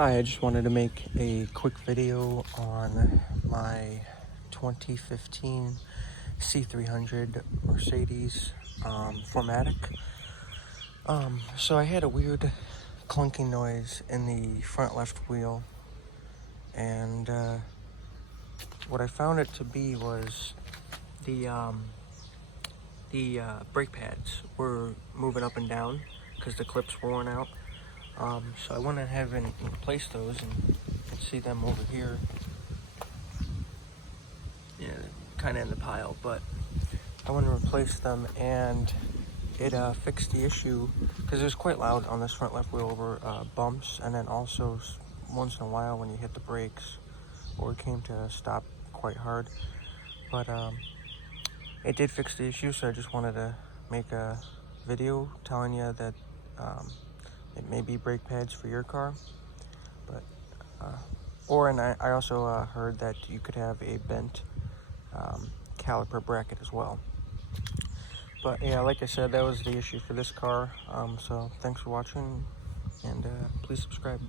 Hi, I just wanted to make a quick video on my 2015 C300 Mercedes 4MATIC. So I had a weird clunking noise in the front left wheel, and what I found it to be was the brake pads were moving up and down because the clips were worn out. So I went ahead and replaced those, and you can see them over here. Yeah, kind of in the pile, but I went and replaced them, and it fixed the issue because it was quite loud on this front left wheel over bumps, and then also once in a while when you hit the brakes or it came to a stop quite hard. But it did fix the issue, so I just wanted to make a video telling you that it may be brake pads for your car, but I also heard that you could have a bent caliper bracket as well. But yeah, like I said, that was the issue for this car. So thanks for watching, and please subscribe.